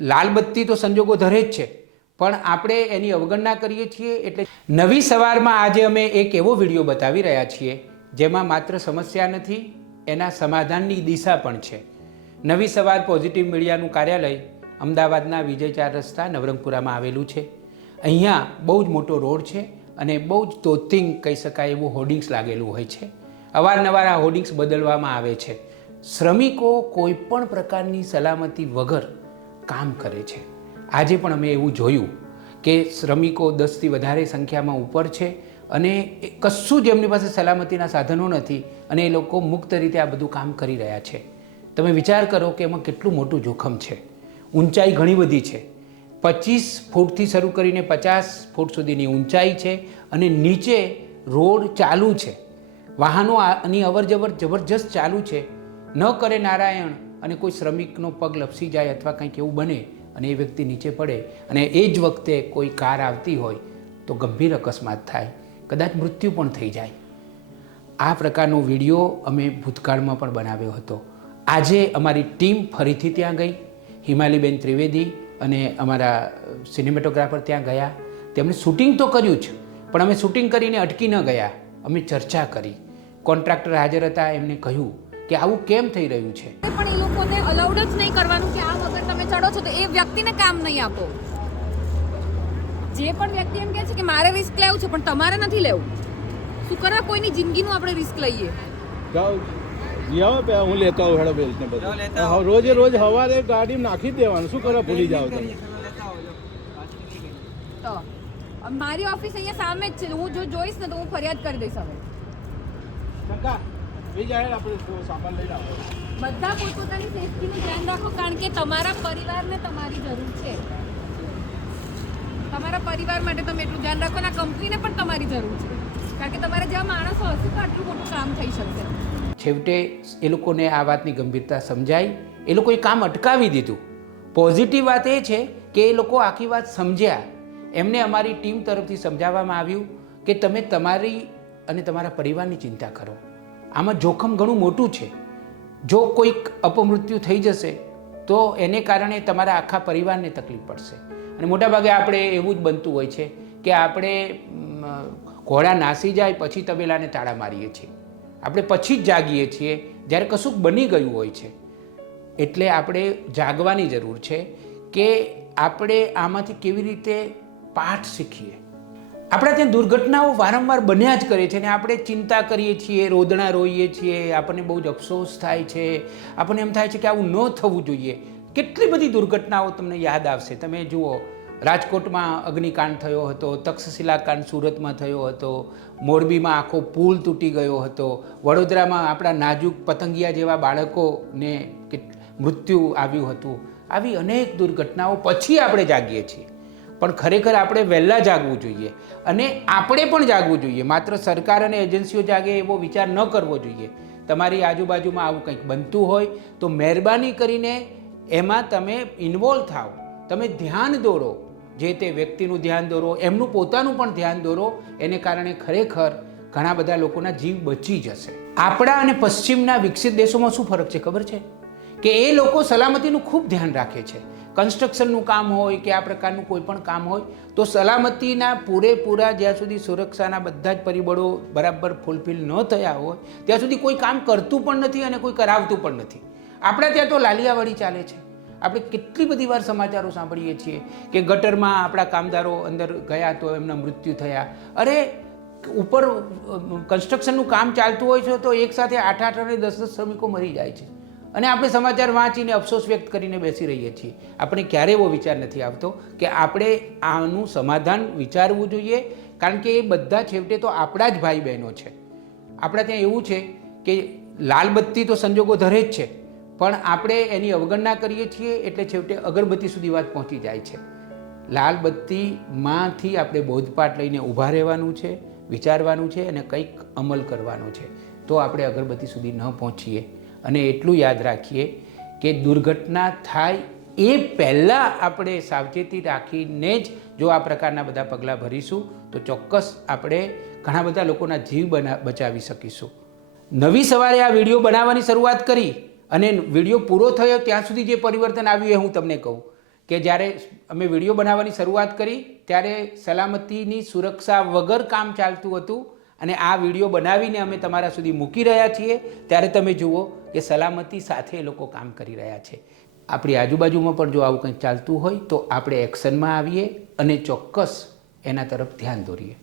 લાલ બત્તી તો સંજોગો ધરે જ છે. પણ આપણે એની અવગણના કરીએ છીએ એટલે નવી સવારમાં આજે અમે એક એવો વીડિયો બતાવી રહ્યા છીએ, જેમાં માત્ર સમસ્યા નથી, એના સમાધાનની દિશા પણ છે. નવી સવાર પોઝિટિવ મીડિયાનું કાર્યાલય અમદાવાદના વિજય ચાર રસ્તા નવરંગપુરામાં આવેલું છે. અહીંયા બહુ જ મોટો રોડ છે અને બહુ જ તોતિંગ કહી શકાય એવું હોર્ડિંગ્સ લાગેલું હોય છે. અવારનવાર આ હોર્ડિંગ્સ બદલવામાં આવે છે. શ્રમિકો કોઈ પણ પ્રકારની સલામતી વગર કામ કરે છે. આજે પણ અમે એવું જોયું કે શ્રમિકો દસથી વધારે સંખ્યામાં ઉપર છે અને કશું જ એમની પાસે સલામતીના સાધનો નથી અને એ લોકો મુક્ત રીતે આ બધું કામ કરી રહ્યા છે. તમે વિચાર કરો કે એમાં કેટલું મોટું જોખમ છે. ઊંચાઈ ઘણી બધી છે. પચીસ ફૂટથી શરૂ કરીને પચાસ ફૂટ સુધીની ઊંચાઈ છે અને નીચે રોડ ચાલુ છે. વાહનો આની અવર જવર જબરજસ્ત ચાલુ છે. ન કરે નારાયણ અને કોઈ શ્રમિકનો પગ લપસી જાય અથવા કંઈક એવું બને અને એ વ્યક્તિ નીચે પડે અને એ જ વખતે કોઈ કાર આવતી હોય તો ગંભીર અકસ્માત થાય. કદાચ મૃત્યુ પણ થઈ જાય. આ પ્રકારનો વીડિયો અમે ભૂતકાળમાં પણ બનાવ્યો હતો. આજે અમારી ટીમ ફરીથી ત્યાં ગઈ. હિમાલીબેન ત્રિવેદી અને અમારા સિનેમેટોગ્રાફર ત્યાં ગયા. તેમણે શૂટિંગ તો કર્યું જ, પણ અમે શૂટિંગ કરીને અટકી ન ગયા. અમે ચર્ચા કરી. કોન્ટ્રાક્ટર હાજર હતા, એમને કહ્યું કે આવું કેમ થઈ રહ્યું છે? પણ અલાઉડ જ નહીં કરવાનું કે આ વગર તમે ચડો છો તો એ વ્યક્તિને કામ નહીં આપો. જે પણ વ્યક્તિ એમ કહે છે કે મારે રિસ્ક લેવું છે પણ તમારે નથી લેવું. શું કરવા કોઈની જિંદગીનું આપણે રિસ્ક લઈએ? જાઓ. જાઓ પે હું લેતો આવું હેડો બેલ્ટ ને બધું રોજે રોજ સવારે ગાડી નાખી દેવાનું. શું કરો ભૂલી જાવ તો મારી ઓફિસ અહીંયા સામે જ છે. હું જો જોઈશ ને તો હું ફરિયાદ કરી દઈશ હવે. બધા પોતપોતાની સેફટીનું ધ્યાન રાખો કારણ કે તમારા પરિવારને તમારી જરૂર છે. તમારા પરિવાર માટે તમે એટલું ધ્યાન રાખો અને આ કંપનીને પણ તમારી જરૂર છે. કારણ કે તમારા જેવા માણસો હશે તો આટલું મોટું કામ થઈ શકશે. છેવટે એ લોકોને આ વાતની ગંભીરતા સમજાઈ એ લોકોએ કામ અટકાવી દીધું. પોઝિટિવ વાત એ છે કે એ લોકો આખી વાત સમજ્યા. એમને અમારી ટીમ તરફથી સમજાવવામાં આવ્યું કે તમે તમારી અને તમારા પરિવારની ચિંતા કરો. આમાં જોખમ ઘણું મોટું છે. જો કોઈક અપમૃત્યુ થઈ જશે, તો એને કારણે તમારા આખા પરિવારને તકલીફ પડશે. અને મોટાભાગે આપણે એવું જ બનતું હોય છે કે આપણે ઘોડા નાસી જાય, પછી તબેલાને તાળા મારીએ છીએ. આપણે પછી જ જાગીએ છીએ, જ્યારે કશુંક બની ગયું હોય છે. એટલે આપણે જાગવાની જરૂર છે કે આપણે આમાંથી કેવી રીતે પાઠ શીખીએ. આપણા ત્યાં દુર્ઘટનાઓ વારંવાર બન્યા જ કરે છે ને આપણે ચિંતા કરીએ છીએ, રોદણા રોઈએ છીએ, આપણને બહુ જ અફસોસ થાય છે. આપણને એમ થાય છે કે આવું ન થવું જોઈએ. કેટલી બધી દુર્ઘટનાઓ તમને યાદ આવશે? તમે જુઓ, રાજકોટમાં અગ્નિકાંડ થયો હતો, તક્ષશિલા કાંડ સુરતમાં થયો હતો, મોરબીમાં આખો પુલ તૂટી ગયો હતો, વડોદરામાં આપણા નાજુક પતંગિયા જેવા બાળકોને મૃત્યુ આવ્યું હતું. આવી અનેક દુર્ઘટનાઓ પછી આપણે જાગીએ છીએ. પણ ખરેખર આપણે વહેલા જાગવું જોઈએ અને આપણે પણ જાગવું જોઈએ. માત્ર સરકાર અને એજન્સીઓ જાગે એવો વિચાર ન કરવો જોઈએ. તમારી આજુબાજુમાં આવું કંઈક બનતું હોય તો મહેરબાની કરીને એમાં તમે ઇન્વોલ્વ થાઓ. તમે ધ્યાન દોરો. જે તે વ્યક્તિનું ધ્યાન દોરો, એમનું પોતાનું પણ ધ્યાન દોરો. એને કારણે ખરેખર ઘણા બધા લોકોના જીવ બચી જશે. આપણા અને પશ્ચિમના વિકસિત દેશોમાં શું ફરક છે ખબર છે? કે એ લોકો સલામતીનું ખૂબ ધ્યાન રાખે છે. કન્સ્ટ્રક્શનનું કામ હોય કે આ પ્રકારનું કોઈ પણ કામ હોય, તો સલામતીના પૂરેપૂરા જ્યાં સુધી સુરક્ષાના બધા જ પરિબળો બરાબર ફૂલફિલ ન થયા હોય, ત્યાં સુધી કોઈ કામ કરતું પણ નથી અને કોઈ કરાવતું પણ નથી. આપણા ત્યાં તો લાલિયાવાડી ચાલે છે. આપણે કેટલી બધી વાર સમાચારો સાંભળીએ છીએ કે ગટરમાં આપણા કામદારો અંદર ગયા તો એમના મૃત્યુ થયા. અરે, ઉપર કન્સ્ટ્રક્શનનું કામ ચાલતું હોય છે તો એક સાથે આઠ આઠ અને દસ દસ શ્રમિકો મરી જાય છે. અને આપણે સમાચાર વાંચીને અફસોસ વ્યક્ત કરીને બેસી રહીએ છીએ. આપણે ક્યારેય એવો વિચાર નથી આવતો કે આપણે આનું સમાધાન વિચારવું જોઈએ, કારણ કે એ બધા છેવટે તો આપણા જ ભાઈ બહેનો છે. આપણા ત્યાં એવું છે કે લાલ બત્તી તો સંજોગો ધરે જ છે, પણ આપણે એની અવગણના કરીએ છીએ એટલે છેવટે અગરબત્તી સુધી વાત પહોંચી જાય છે. લાલ બત્તીમાંથી આપણે બોધપાઠ લઈને ઊભા રહેવાનું છે, વિચારવાનું છે અને કંઈક અમલ કરવાનો છે. તો આપણે અગરબત્તી સુધી ન પહોંચીએ. અને એટલું યાદ રાખીએ કે દુર્ઘટના થાય એ પહેલાં આપણે સાવચેતી રાખીને જ જો આ પ્રકારના બધા પગલાં ભરીશું, તો ચોક્કસ આપણે ઘણા બધા લોકોના જીવ બના, બચાવી શકીશું. નવી સવારે આ વીડિયો બનાવવાની શરૂઆત કરી અને વીડિયો પૂરો થયો ત્યાં સુધી જે પરિવર્તન આવ્યું એ હું તમને કહું કે જ્યારે અમે વીડિયો બનાવવાની શરૂઆત કરી, ત્યારે સલામતીની સુરક્ષા વગર કામ ચાલતું હતું અને આ વીડિયો બનાવીને અમે તમારા સુધી મૂકી રહ્યા છીએ. ત્યારે તમે જુઓ કે સલામતી સાથે એ લોકો કામ કરી રહ્યા છે. આપણી આજુબાજુમાં પણ જો આવું કંઈક ચાલતું હોય તો આપણે એક્શનમાં આવીએ અને ચોક્કસ એના તરફ ધ્યાન દોરીએ.